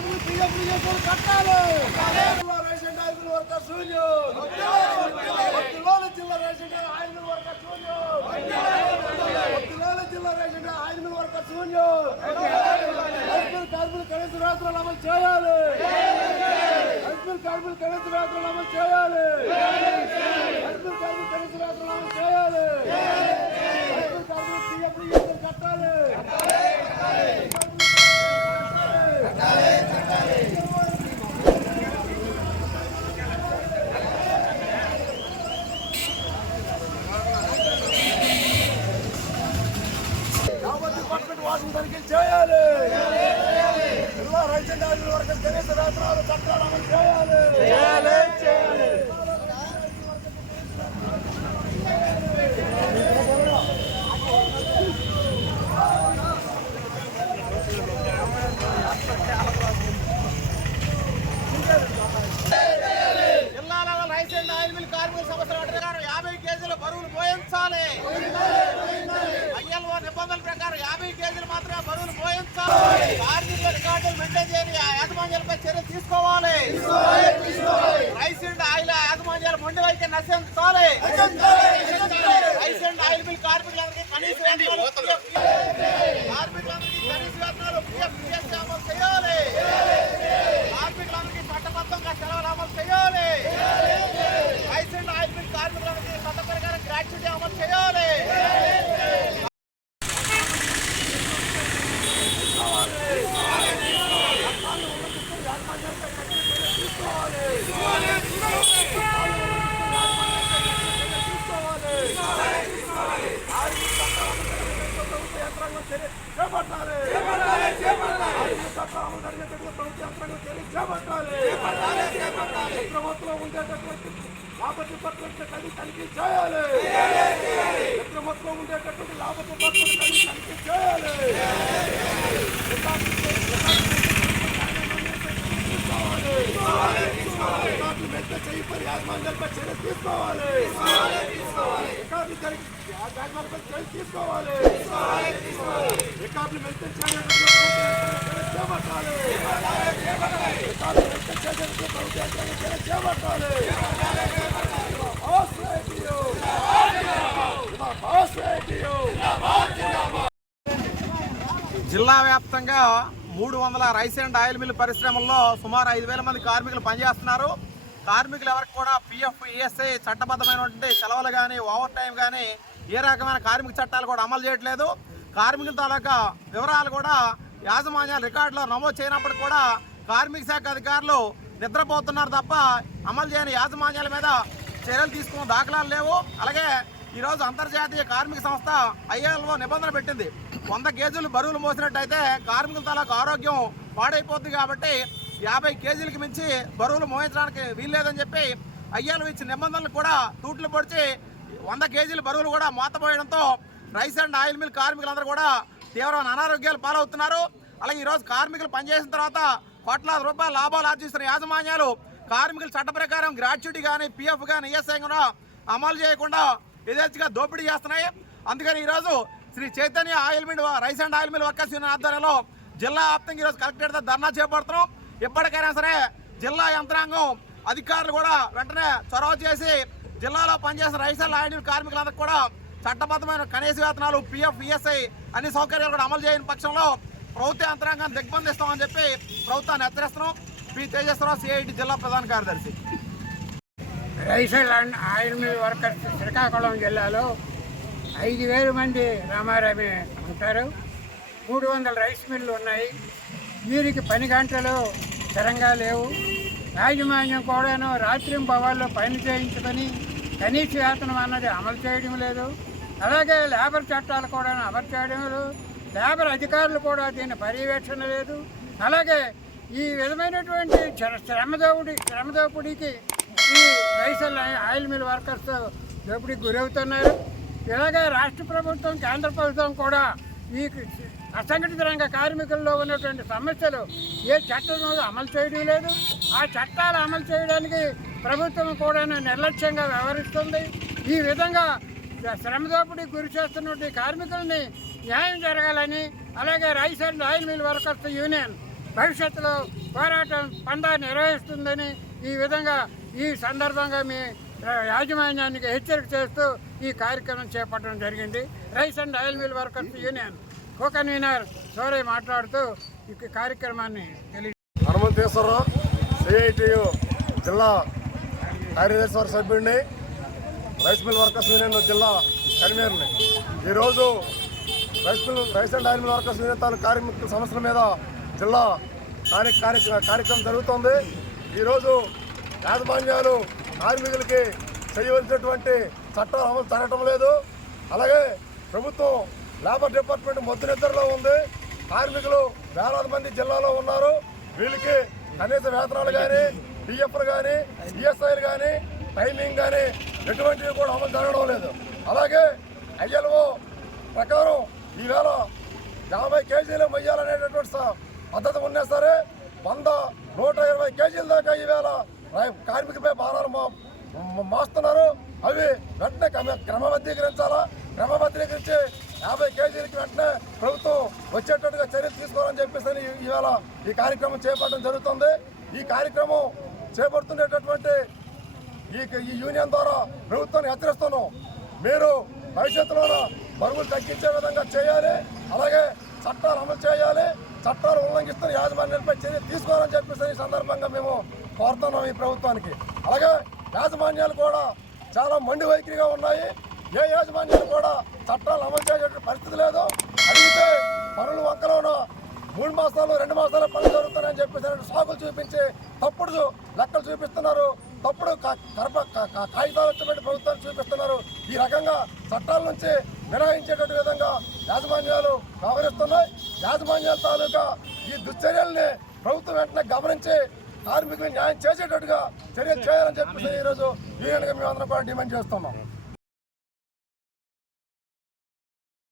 కార్మికులు పీఎఫ్ నియోజకవర్గం కట్టాలి. రేషన్ కార్మికుల వరకు శూన్యం. జిల్లా రేషన్ ఆయిల్ వరకు శూన్యం. జిల్లా రేషన్ ఆయిల్ వరకు శూన్యం. కార్మికులు కనీస అమలు చేయాలి. కార్మికులు కార్మికులు కనీస వేతనాలు అమలు చేయాలి. కార్మికులు కార్మికులు కనీస వేతనాలు అమలు చేయాలి. కార్మికులు కార్మికులు పీఎఫ్ నియోజకవర్గం కట్టాలి. యావత్ డిపార్ట్మెంట్ వాటిని తనిఖీ చేయాలి. జిల్లా రైతు నాయకుల కనీస వేతనాలు చట్టాలు అమలు చేయాలి జిల్లాలో రైస్ అండ్ ఆయిల్ మిల్ కార్మికుల సంవత్సరం ప్రకారం యాభై కేజీల బరువులు పోయించాలి ఐఎల్ఓ నిబంధనల ప్రకారం యాభై కేజీలు మాత్రమే బరువులు పోయించాలి కార్మికుల రికార్డులు మెయింటైన్ చేయని ఆ యాజమాన్యాలపై చర్యలు తీసుకోవాలి రైస్ అండ్ ఆయిల్ యాజమాన్యాల మొండి వైఖరి నశించాలి రైస్ అండ్ ఆయిల్ మిల్ కార్మికులందరికీ కనీస వేతనాలు కార్మికులందరికీ కనీస వేతనాలు పిఎఫ్ పిఎస్సీ అమలు చేయాలి కార్మికులందరికీ చట్టబద్ధంగా సెలవులు అమలు చేయాలి రైస్ అండ్ ఆయిల్ మిల్ కార్మికులందరికీ చట్ట ప్రకారం గ్రాట్యుటీ అమలు చేయాలి చేపట్టాలి చట్టాలు అమలు జరిగేటట్లు ప్రభుత్వ యంత్రాంగం చర్యలు చేపట్టాలి ప్రభుత్వంలో ఉండేటటువంటి లాభ డిపార్ట్మెంట్ కలిసి తనిఖీ చేయాలి ప్రభుత్వంలో ఉండేటటువంటి లాభ డిపార్ట్మెంట్ కలిసి తనిఖీ చేయాలి రికార్డులు మెట్ట చేయిపై యాజమాన్యాలపై చర్యలు తీసుకోవాలి రికార్డులు జరిగి యాజమాన్యాలపై చర్యలు తీసుకోవాలి రికార్డులు మెయింటైన్ చేయడానికి చేపట్టాలి రికార్డులు మెయింటైన్ చేయడానికి ప్రభుత్వ యంత్రాంగం చర్యలు చేపట్టాలి జిల్లా వ్యాప్తంగా మూడు వందల రైస్ అండ్ ఆయిల్ మిల్ పరిశ్రమల్లో సుమారు ఐదు వేల మంది కార్మికులు పనిచేస్తున్నారు. కార్మికులు ఎవరికి కూడా పిఎఫ్ ఈఎస్ఐ చట్టబద్ధమైనటువంటి సెలవులు కానీ ఓవర్ టైం కానీ ఏ రకమైన కార్మిక చట్టాలు కూడా అమలు చేయట్లేదు. కార్మికుల తాలూకా వివరాలు కూడా యాజమాన్యాల రికార్డులో నమోదు చేయనప్పుడు కూడా కార్మిక శాఖ అధికారులు నిద్రపోతున్నారు తప్ప అమలు చేయని యాజమాన్యాల మీద చర్యలు తీసుకున్న దాఖలాలు లేవు. అలాగే ఈరోజు అంతర్జాతీయ కార్మిక సంస్థ ఐఎల్ఓ నిబంధన పెట్టింది. వంద కేజీలు బరువులు మోసినట్టయితే కార్మికుల తాలూకు ఆరోగ్యం పాడైపోతుంది కాబట్టి యాభై కేజీలకి మించి బరువులు మోయించడానికి వీల్లేదని చెప్పి అయ్యాలు ఇచ్చిన నిబంధనలు కూడా తూట్లు పొడిచి వంద కేజీల బరువులు కూడా మోతపోయడంతో రైస్ అండ్ ఆయిల్ మిల్ కార్మికులందరూ కూడా తీవ్రమైన అనారోగ్యాలు పాలవుతున్నారు. అలాగే ఈరోజు కార్మికులు పనిచేసిన తర్వాత కోట్లాది రూపాయల లాభాలు ఆర్జిస్తున్న యాజమాన్యాలు కార్మికుల చట్ట ప్రకారం గ్రాట్యుటీ కానీ పిఎఫ్ కానీ ఈఎస్ఐ కూడా అమలు చేయకుండా యథేచ్ఛగా దోపిడీ చేస్తున్నాయి. అందుకని ఈరోజు Sri Chaitanya oil mill rice and oil mill workers union ఆధ్వర్యంలో జిల్లా వ్యాప్తంగా ఈరోజు కలెక్టరేట్ ధర్నా చేపడుతున్నాం. ఎప్పటికైనా సరే జిల్లా యంత్రాంగం అధికారులు కూడా వెంటనే చొరవ చేసి జిల్లాలో పనిచేసిన రైస్ అండ్ ఆయిల్ మిల్ కార్మికులందరికీ కూడా చట్టబద్ధమైన కనీస వేతనాలు పిఎఫ్ ఈఎస్ఐ అన్ని సౌకర్యాలు కూడా అమలు చేయని పక్షంలో ప్రభుత్వ యంత్రాంగాన్ని దిగ్బంధిస్తామని చెప్పి ప్రభుత్వాన్ని హెచ్చరిస్తున్నాం. పి. తేజస్వరరావు సిఐటి జిల్లా ప్రధాన కార్యదర్శి. Rice and oil mill workers Srikakulam జిల్లాలో ఐదు వేల మంది రామారామి ఉంటారు. మూడు వందల రైస్ మిల్లు ఉన్నాయి. వీరికి పని గంటలు స్థిరంగా లేవు. యాజమాన్యం కూడాను రాత్రి భవాల్లో పని చేయించుకొని కనీస వేతనం అన్నది అమలు చేయడం లేదు. అలాగే లేబర్ చట్టాలు కూడా అమలు చేయడం లేదు. లేబర్ అధికారులు కూడా దీన్ని పర్యవేక్షణ లేదు. అలాగే ఈ విధమైనటువంటి శ్ర- శ్రమదోపిడి శ్రమదోపిడికి ఈ రైస్ ఆయిల్ మిల్ వర్కర్స్ దోపిడీకి గురవుతున్నారు. ఇలాగే రాష్ట్ర ప్రభుత్వం కేంద్ర ప్రభుత్వం కూడా ఈ అసంఘటిత రంగ కార్మికుల్లో ఉన్నటువంటి సమస్యలు ఏ చట్టం అమలు చేయడం లేదు. ఆ చట్టాలు అమలు చేయడానికి ప్రభుత్వం కూడా నిర్లక్ష్యంగా వ్యవహరిస్తుంది. ఈ విధంగా శ్రమదోపిడి గురి చేస్తున్నటువంటి కార్మికుల్ని న్యాయం జరగాలని అలాగే rice and oil mill workers union భవిష్యత్తులో పోరాటం పందా నిర్వహిస్తుందని ఈ విధంగా ఈ సందర్భంగా మీ యాజమాన్యానికి హెచ్చరిక చేస్తూ ఈ కార్యక్రమం చేపట్టడం జరిగింది. Rice and oil mill workers union co convener సోరే మాట్లాడుతూ ఈ కార్యక్రమాన్ని తెలియ హనుమంతేశ్వరరావు సిఐటియు జిల్లా కార్యదర్శి సభ్యుడిని రైస్ మిల్ వర్కర్స్ యూనియన్ జిల్లా కన్వీనర్ని. ఈరోజు rice mill rice and oil mill workers union తాలూకు కార్మికుల సమస్యల మీద జిల్లా కార్య- కార్యక్రమం జరుగుతోంది. ఈరోజు యాజమాన్యాలు కార్మికులకి చేయవలసినటువంటి చట్టాలు అమలు జరగటం లేదు. అలాగే ప్రభుత్వం లేబర్ డిపార్ట్మెంట్ మొద్దు నిద్రలో ఉంది. కార్మికులు వేలాది మంది జిల్లాలో ఉన్నారు. వీళ్ళకి కనీస వేతనాలు కానీ పిఎఫ్లు కానీ ఈఎస్ఐలు కానీ టైమింగ్ కానీ ఎటువంటివి కూడా అమలు జరగడం లేదు. అలాగే ఐఎల్ఓ ప్రకారం ఈవేళ యాభై కేజీలు మొయ్యాలనేటటువంటి పద్ధతి ఉన్నా సరే వంద నూట ఇరవై కేజీల దాకా ఈవేళ రై- కార్మికపై భారాలు మోస్తున్నారు. అవి వెంటనే క్రమ క్రమబద్ధీకరించాలా? క్రమబద్ధీకరించి యాభై కేజీలకి వెంటనే ప్రభుత్వం వచ్చేటట్టుగా చర్యలు తీసుకోవాలని చెప్పేసి ఇవాళ ఈ కార్యక్రమం చేపట్టడం జరుగుతుంది. ఈ కార్యక్రమం చేపడుతున్నటువంటి ఈ ఈ యూనియన్ ద్వారా ప్రభుత్వాన్ని హెచ్చరిస్తున్నాం. మీరు భవిష్యత్తులో బరువులు తగ్గించే విధంగా చేయాలి. అలాగే చట్టాలు అమలు చేయాలి. చట్టాలు ఉల్లంఘిస్తున్న యాజమాన్యంపై చర్య తీసుకోవాలని చెప్పేసి ఈ సందర్భంగా మేము కోరుతున్నాం ఈ ప్రభుత్వానికి. అలాగే యాజమాన్యాలు కూడా చాలా మండి వైఖరిగా ఉన్నాయి. ఏ యాజమాన్యాలు కూడా చట్టాలు అమలు చేసేటువంటి పరిస్థితి లేదు. అడిగితే పనులు వంకలోనూ మూడు మాసాలు రెండు మాసాలు పనులు జరుగుతున్నాయని చెప్పేసి సాకులు చూపించి తప్పుడు లెక్కలు చూపిస్తున్నారు. తప్పుడు కరప కాగితాలు వచ్చినట్టు ప్రభుత్వాన్ని చూపిస్తున్నారు. ఈ రకంగా చట్టాల నుంచి మినహాయించేటట్టు విధంగా యాజమాన్యాలు వ్యవహరిస్తున్నాయి. యాజమాన్యాల తాలూకా ఈ దుశ్చర్యల్ని ప్రభుత్వం వెంటనే గమనించి కార్మికులు న్యాయం చేసేటట్టుగా చర్యలు చేయాలని చెప్పేసి ఈరోజు యూనియన్గా మేము అందరం కూడా డిమాండ్ చేస్తున్నాం.